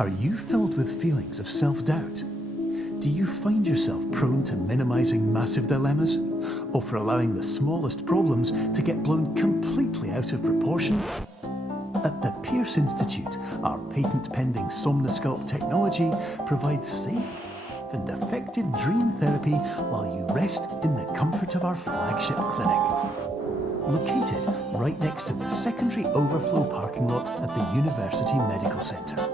Are you filled with feelings of self-doubt? Do you find yourself prone to minimizing massive dilemmas? Or for allowing the smallest problems to get blown completely out of proportion? At the Pierce Institute, our patent-pending Somnosculpt technology provides safe and effective dream therapy while you rest in the comfort of our flagship clinic. Located right next to the secondary overflow parking lot at the University Medical Centre.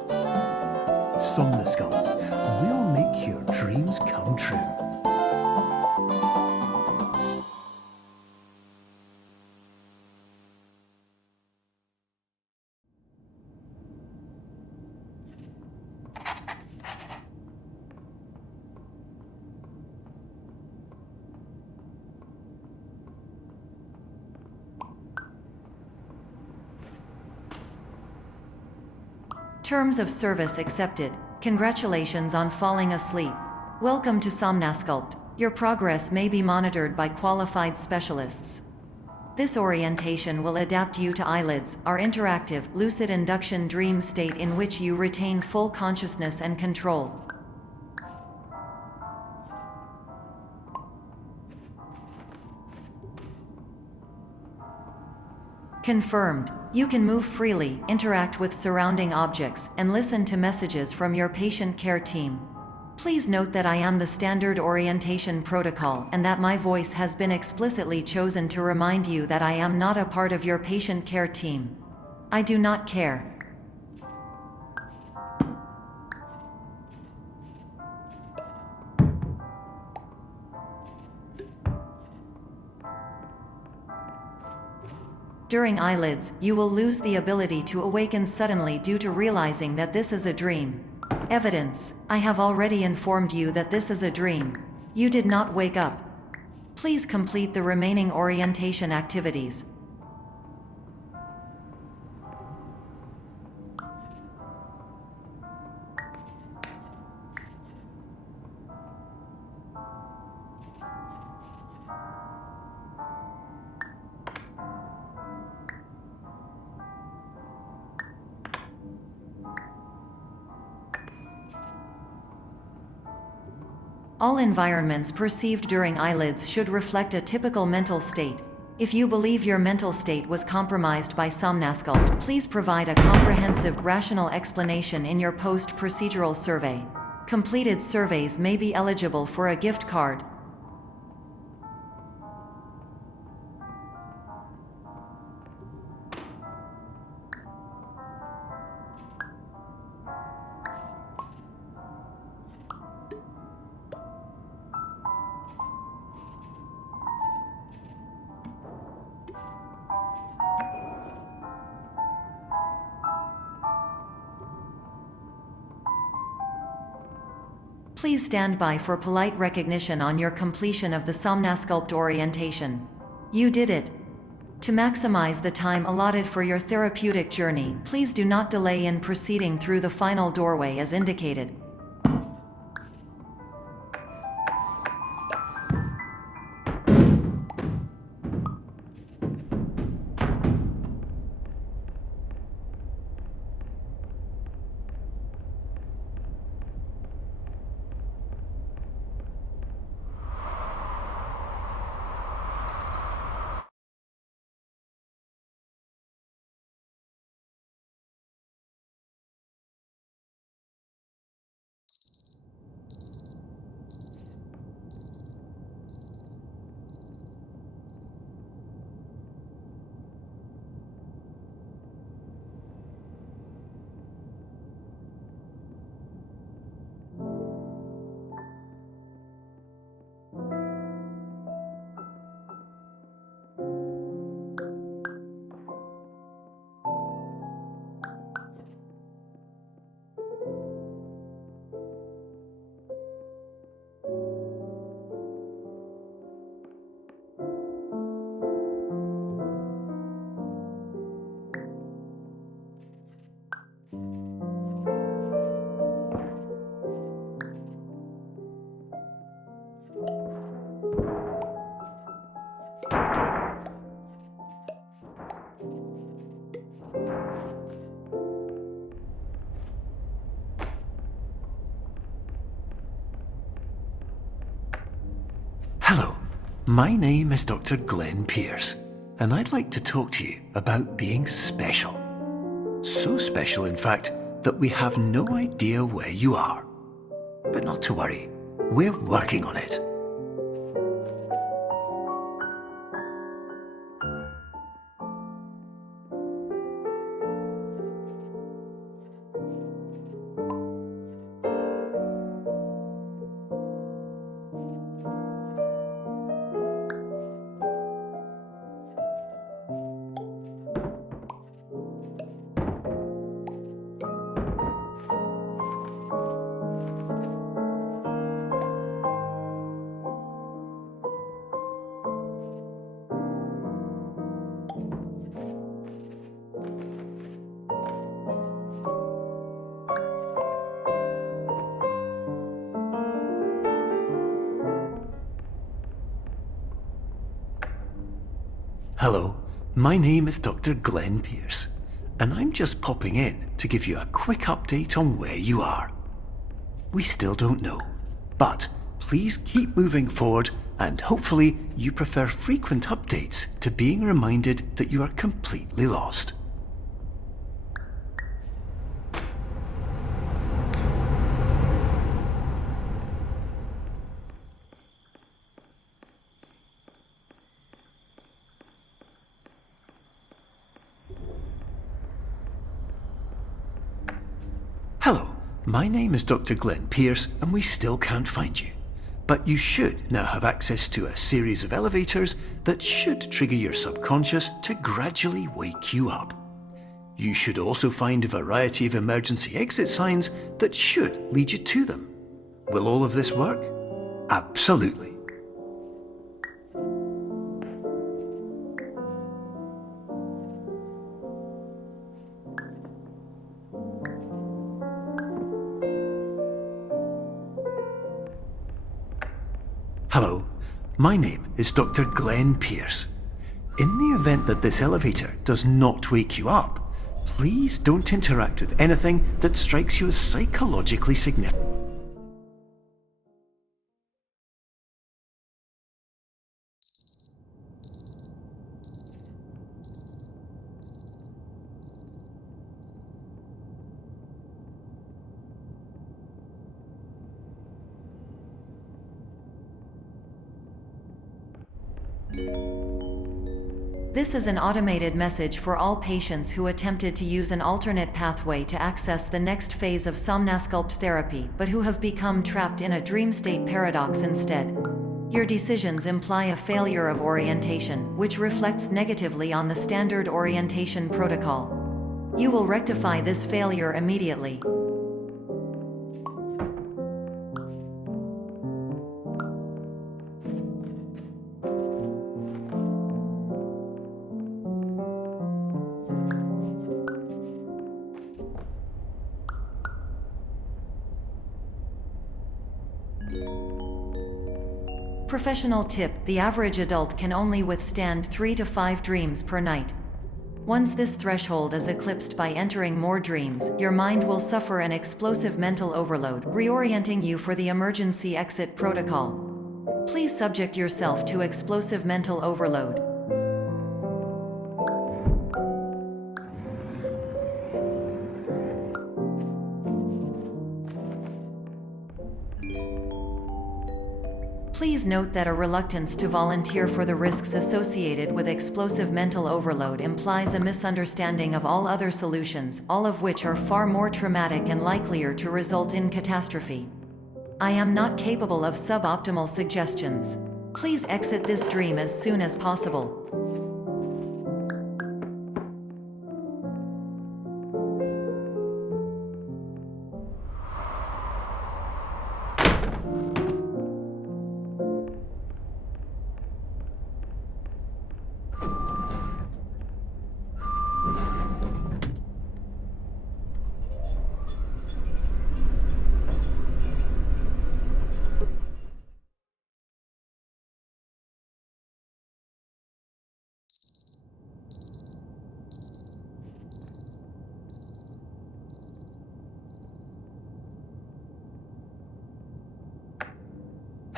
Somnosculpt, we'll make your dreams come true. Terms of service accepted. Congratulations on falling asleep. Welcome to Somnosculpt. Your progress may be monitored by qualified specialists. This orientation will adapt you to eyelids, our interactive, lucid induction dream state in which you retain full consciousness and control. Confirmed. You can move freely, interact with surrounding objects, and listen to messages from your patient care team. Please note that I am the standard orientation protocol and that my voice has been explicitly chosen to remind you that I am not a part of your patient care team. I do not care. During eyelids, you will lose the ability to awaken suddenly due to realizing that this is a dream. Evidence: I have already informed you that this is a dream. You did not wake up. Please complete the remaining orientation activities. All environments perceived during eyelids should reflect a typical mental state. If you believe your mental state was compromised by Somnosculpt, please provide a comprehensive, rational explanation in your post-procedural survey. Completed surveys may be eligible for a gift card. Please stand by for polite recognition on your completion of the Somnosculpt orientation. You did it. To maximize the time allotted for your therapeutic journey, please do not delay in proceeding through the final doorway as indicated. Hello, my name is Dr. Glenn Pierce, and I'd like to talk to you about being special. So special, in fact, that we have no idea where you are. But not to worry, we're working on it. Hello, my name is Dr. Glenn Pierce, and I'm just popping in to give you a quick update on where you are. We still don't know, but please keep moving forward, and hopefully you prefer frequent updates to being reminded that you are completely lost. Hello, my name is Dr. Glenn Pierce, and we still can't find you. But you should now have access to a series of elevators that should trigger your subconscious to gradually wake you up. You should also find a variety of emergency exit signs that should lead you to them. Will all of this work? Absolutely. Hello, my name is Dr. Glenn Pierce. In the event that this elevator does not wake you up, please don't interact with anything that strikes you as psychologically significant. This is an automated message for all patients who attempted to use an alternate pathway to access the next phase of Somnasculpt therapy but who have become trapped in a dream state paradox instead. Your decisions imply a failure of orientation, which reflects negatively on the standard orientation protocol. You will rectify this failure immediately. Professional tip: the average adult can only withstand 3 to 5 dreams per night. Once this threshold is eclipsed by entering more dreams, your mind will suffer an explosive mental overload, reorienting you for the emergency exit protocol. Please subject yourself to explosive mental overload. Please note that a reluctance to volunteer for the risks associated with explosive mental overload implies a misunderstanding of all other solutions, all of which are far more traumatic and likelier to result in catastrophe. I am not capable of suboptimal suggestions. Please exit this dream as soon as possible.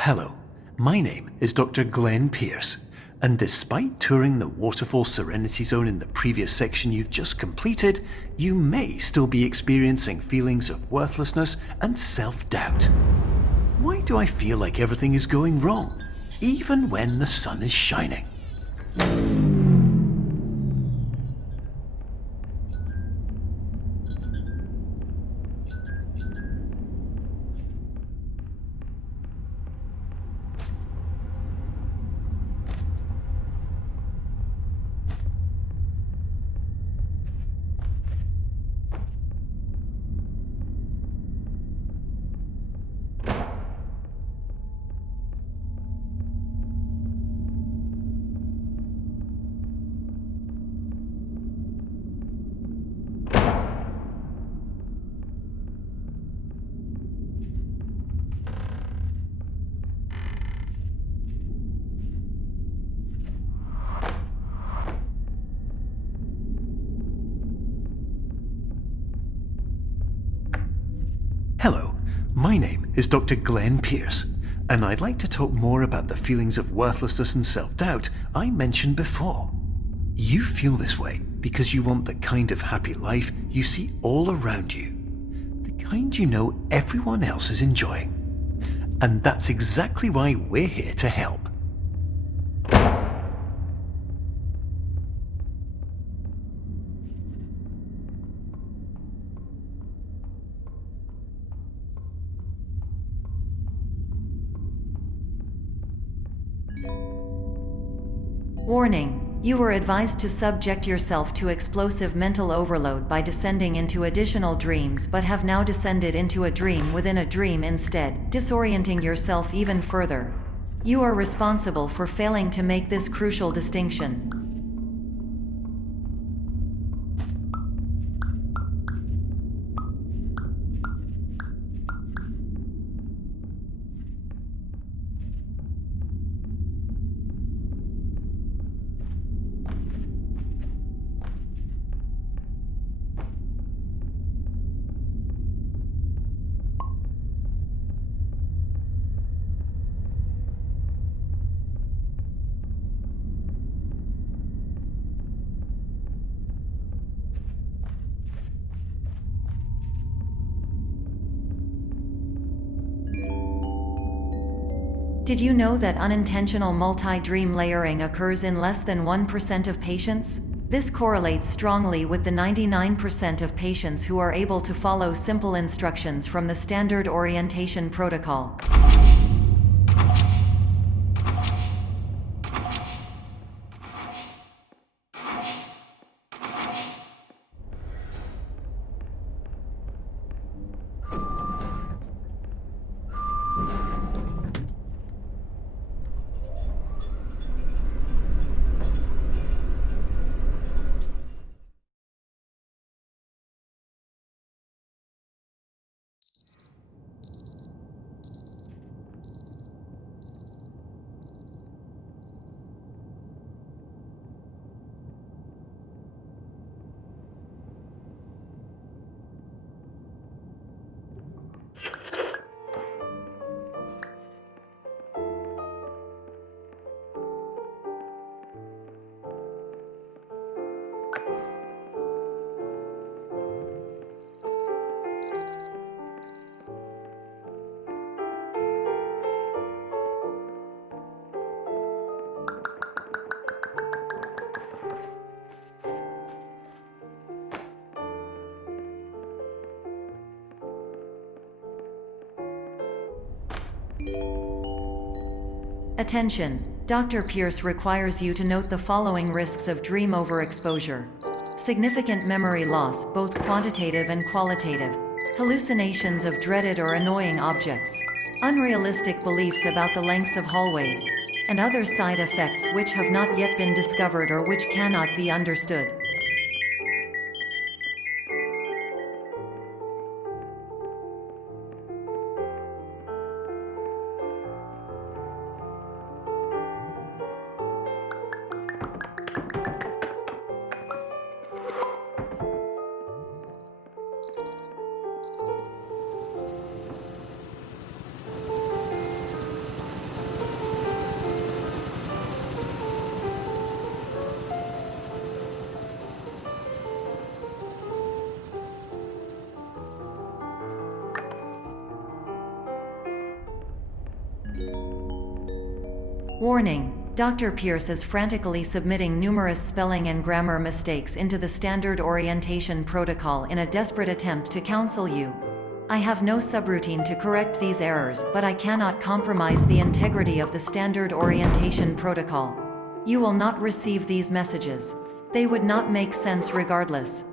Hello, my name is Dr. Glenn Pierce, and despite touring the Waterfall Serenity Zone in the previous section you've just completed, you may still be experiencing feelings of worthlessness and self-doubt. Why do I feel like everything is going wrong, even when the sun is shining? Hello, my name is Dr. Glenn Pierce, and I'd like to talk more about the feelings of worthlessness and self-doubt I mentioned before. You feel this way because you want the kind of happy life you see all around you, the kind you know everyone else is enjoying. And that's exactly why we're here to help. Warning: you were advised to subject yourself to explosive mental overload by descending into additional dreams, but have now descended into a dream within a dream instead, disorienting yourself even further. You are responsible for failing to make this crucial distinction. Did you know that unintentional multi-dream layering occurs in less than 1% of patients? This correlates strongly with the 99% of patients who are able to follow simple instructions from the standard orientation protocol. Attention! Dr. Pierce requires you to note the following risks of dream overexposure. Significant memory loss, both quantitative and qualitative. Hallucinations of dreaded or annoying objects. Unrealistic beliefs about the lengths of hallways. And other side effects which have not yet been discovered or which cannot be understood. Warning: Dr. Pierce is frantically submitting numerous spelling and grammar mistakes into the standard orientation protocol in a desperate attempt to counsel you. I have no subroutine to correct these errors, but I cannot compromise the integrity of the standard orientation protocol. You will not receive these messages. They would not make sense regardless.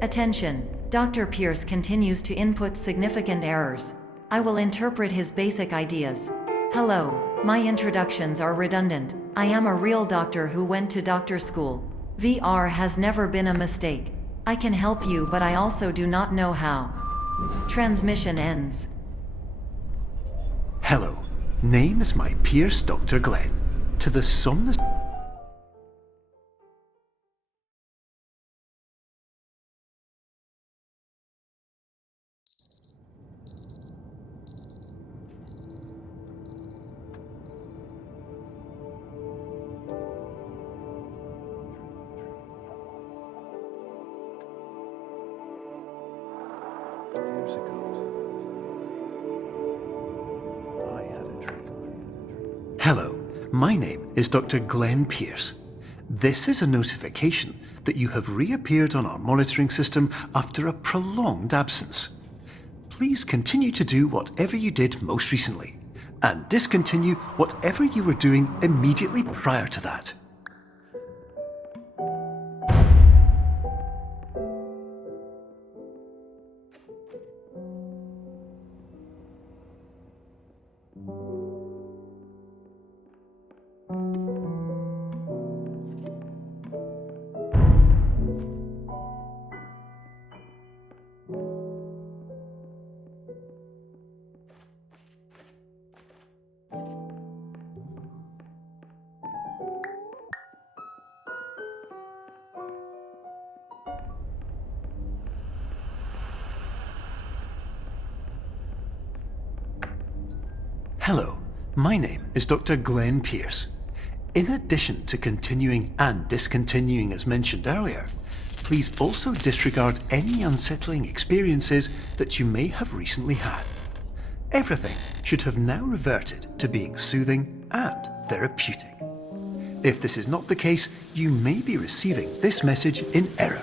Attention! Dr. Pierce continues to input significant errors. I will interpret his basic ideas. Hello, my introductions are redundant. I am a real doctor who went to doctor school. VR has never been a mistake. I can help you, but I also do not know how. Transmission ends. Hello, name is my Pierce Dr. Glenn. To the somnus... Years ago, I had a dream. Hello, my name is Dr. Glenn Pierce. This is a notification that you have reappeared on our monitoring system after a prolonged absence. Please continue to do whatever you did most recently, and discontinue whatever you were doing immediately prior to that. Hello, my name is Dr. Glenn Pierce. In addition to continuing and discontinuing as mentioned earlier, please also disregard any unsettling experiences that you may have recently had. Everything should have now reverted to being soothing and therapeutic. If this is not the case, you may be receiving this message in error.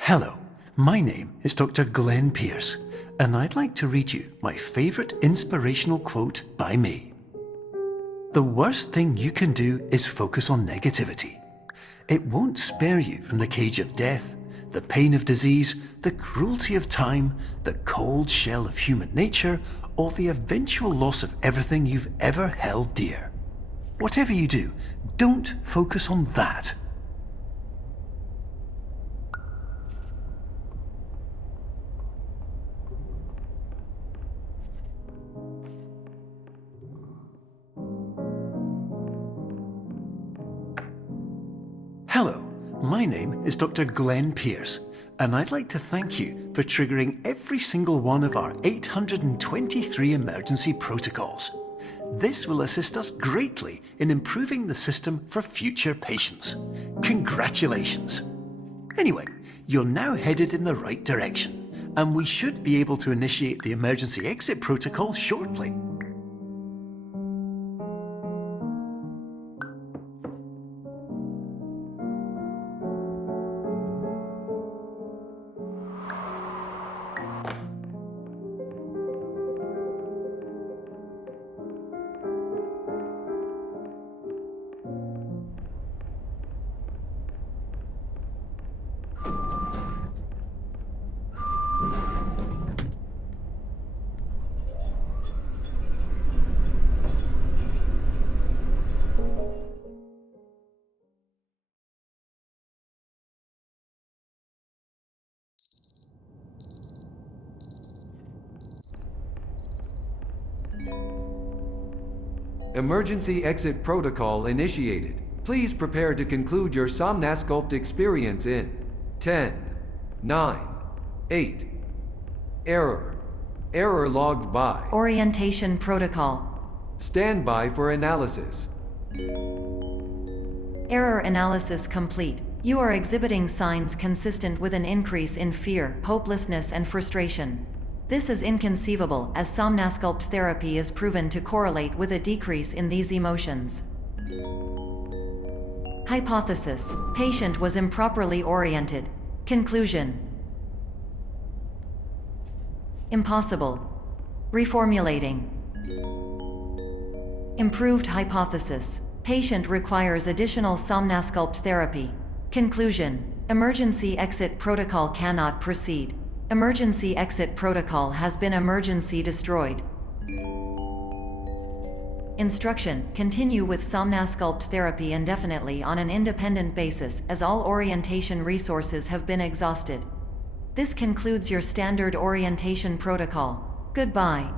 Hello, my name is Dr. Glenn Pierce, and I'd like to read you my favourite inspirational quote by me. The worst thing you can do is focus on negativity. It won't spare you from the cage of death, the pain of disease, the cruelty of time, the cold shell of human nature, or the eventual loss of everything you've ever held dear. Whatever you do, don't focus on that. Hello, my name is Dr. Glenn Pierce, and I'd like to thank you for triggering every single one of our 823 emergency protocols. This will assist us greatly in improving the system for future patients. Congratulations! Anyway, you're now headed in the right direction, and we should be able to initiate the emergency exit protocol shortly. Emergency exit protocol initiated. Please prepare to conclude your Somnasculpt experience in 10, 9, 8. Error. Error logged by. Orientation protocol. Stand by for analysis. Error analysis complete. You are exhibiting signs consistent with an increase in fear, hopelessness, and frustration. This is inconceivable, as Somnasculpt therapy is proven to correlate with a decrease in these emotions. Hypothesis: patient was improperly oriented. Conclusion: impossible. Reformulating. Improved hypothesis: patient requires additional Somnasculpt therapy. Conclusion: emergency exit protocol cannot proceed. Emergency exit protocol has been emergency destroyed. Instruction: continue with Somnasculpt therapy indefinitely on an independent basis, as all orientation resources have been exhausted. This concludes your standard orientation protocol. Goodbye.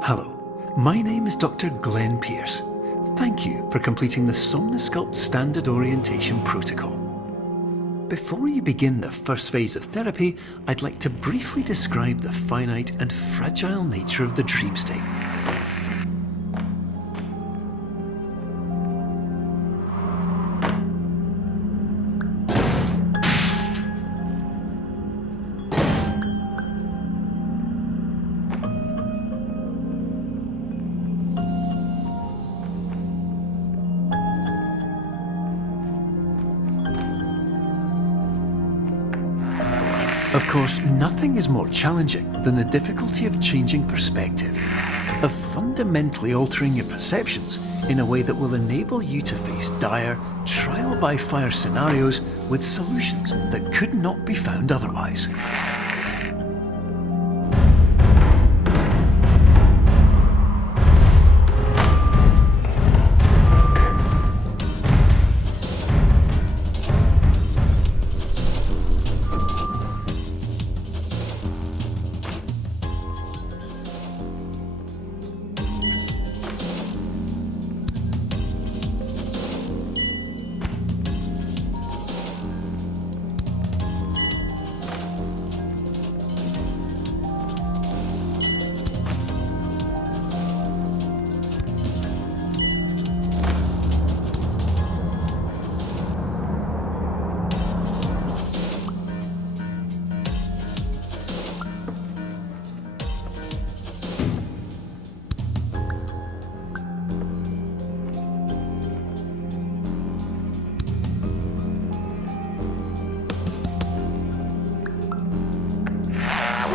Hello, my name is Dr. Glenn Pierce. Thank you for completing the Somnasculpt Standard Orientation Protocol. Before you begin the first phase of therapy, I'd like to briefly describe the finite and fragile nature of the dream state. Of course, nothing is more challenging than the difficulty of changing perspective, of fundamentally altering your perceptions in a way that will enable you to face dire, trial-by-fire scenarios with solutions that could not be found otherwise.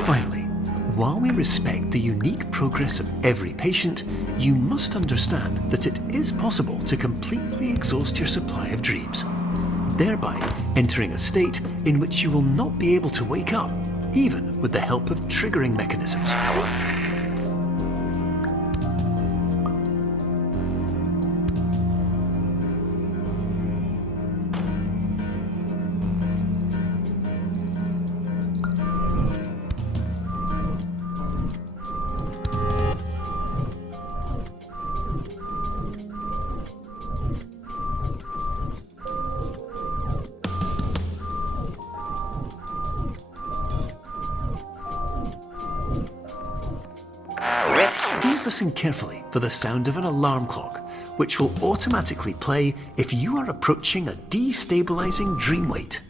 Finally, while we respect the unique progress of every patient, you must understand that it is possible to completely exhaust your supply of dreams, thereby entering a state in which you will not be able to wake up, even with the help of triggering mechanisms. please listen carefully for the sound of an alarm clock, which will automatically play if you are approaching a destabilizing dream weight.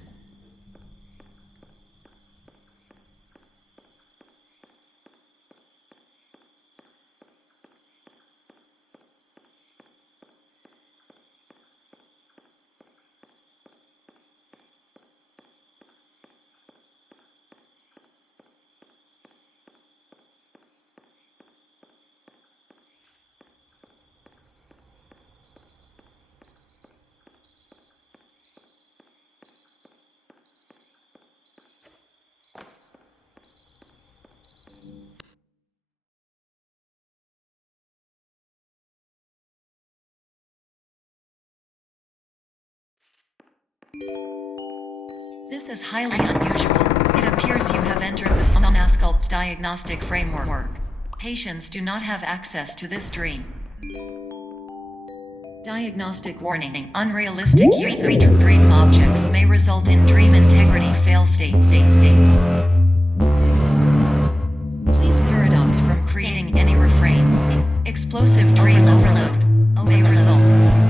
This is highly unusual. It appears you have entered the Somnasculpt diagnostic framework. Patients do not have access to this dream. Diagnostic warning. Unrealistic use of dream objects may result in dream integrity fail states. Please paradox from creating any refrains. Explosive dream overload may result.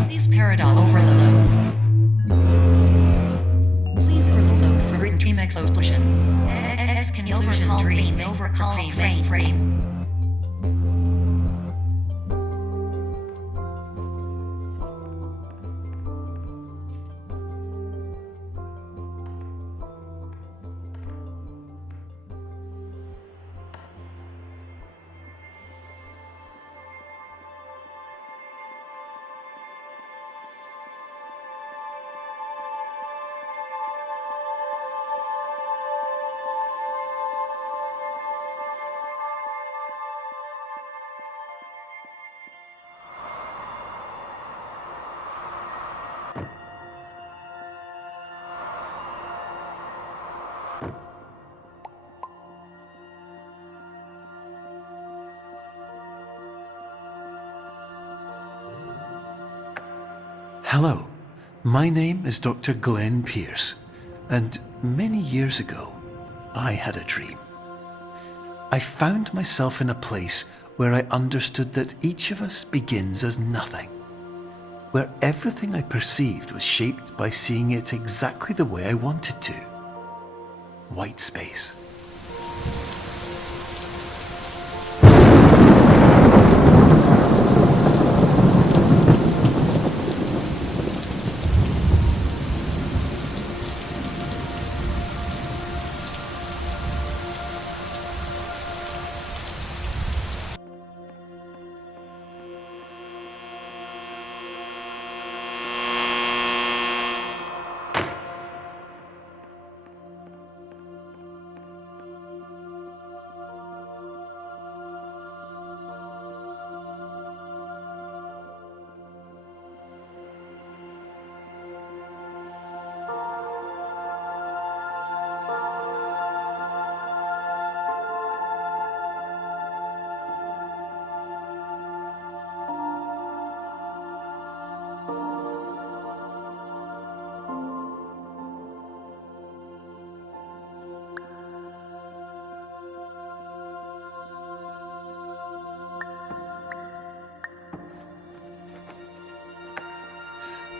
Please paradox overload. Please overload for dream explosion. Conclusion dream overcall frame. Hello, my name is Dr. Glenn Pierce, and many years ago, I had a dream. I found myself in a place where I understood that each of us begins as nothing, where everything I perceived was shaped by seeing it exactly the way I wanted to. White space.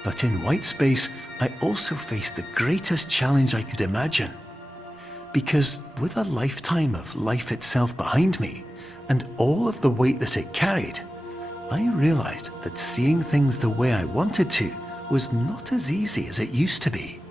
But in white space, I also faced the greatest challenge I could imagine. Because with a lifetime of life itself behind me, and all of the weight that it carried, I realized that seeing things the way I wanted to was not as easy as it used to be.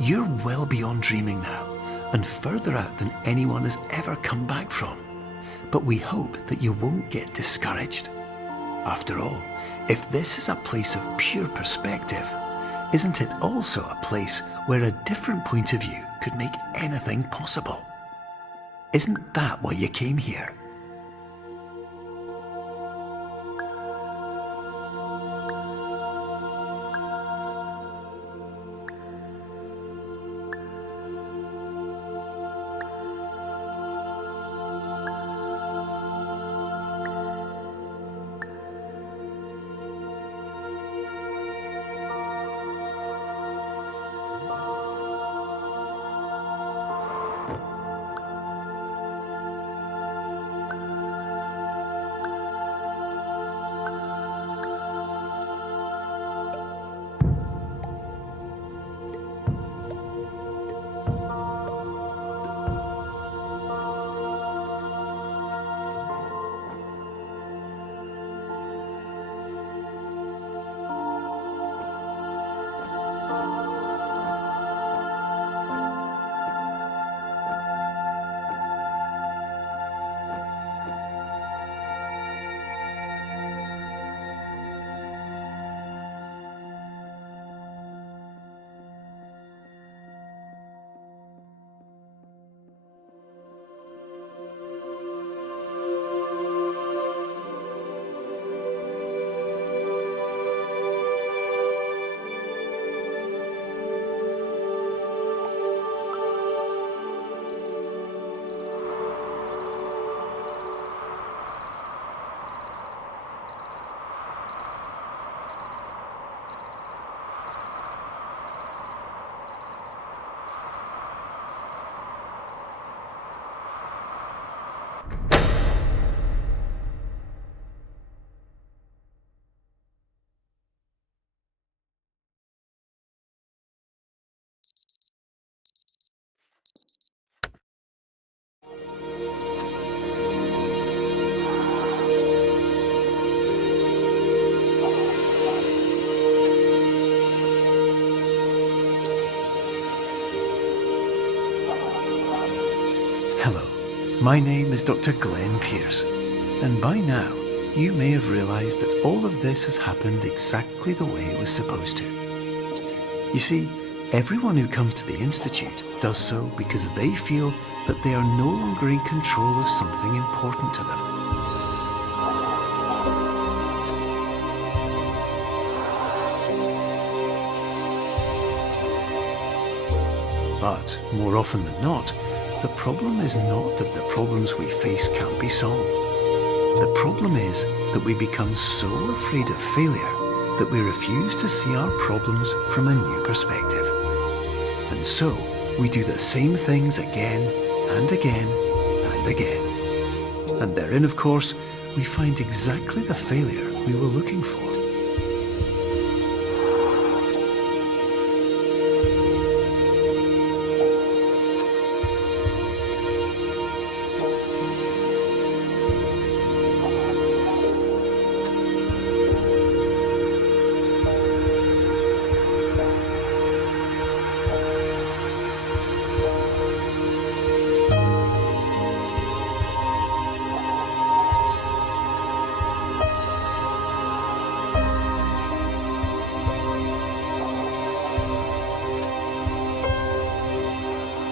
You're well beyond dreaming now, and further out than anyone has ever come back from. But we hope that you won't get discouraged. After all, if this is a place of pure perspective, isn't it also a place where a different point of view could make anything possible? Isn't that why you came here? Hello, my name is Dr. Glenn Pierce, and by now you may have realised that all of this has happened exactly the way it was supposed to. You see, everyone who comes to the Institute does so because they feel that they are no longer in control of something important to them. But more often than not, the problem is not that the problems we face can't be solved. The problem is that we become so afraid of failure that we refuse to see our problems from a new perspective. And so we do the same things again and again and again. And therein, of course, we find exactly the failure we were looking for.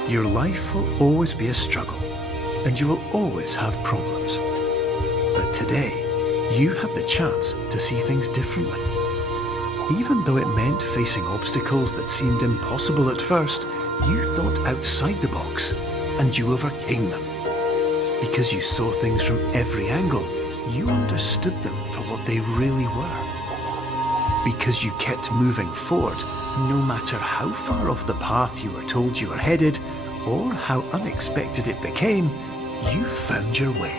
Your life will always be a struggle, and you will always have problems. But today, you had the chance to see things differently. Even though it meant facing obstacles that seemed impossible at first, you thought outside the box, and you overcame them. Because you saw things from every angle, you understood them for what they really were. Because you kept moving forward, no matter how far off the path you were told you were headed, or how unexpected it became, you found your way.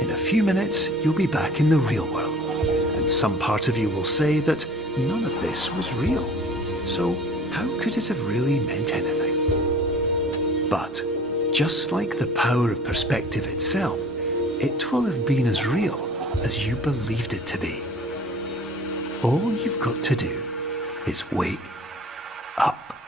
In a few minutes, you'll be back in the real world, and some part of you will say that none of this was real. So how could it have really meant anything? But just like the power of perspective itself, it will have been as real as you believed it to be. All you've got to do is wake up.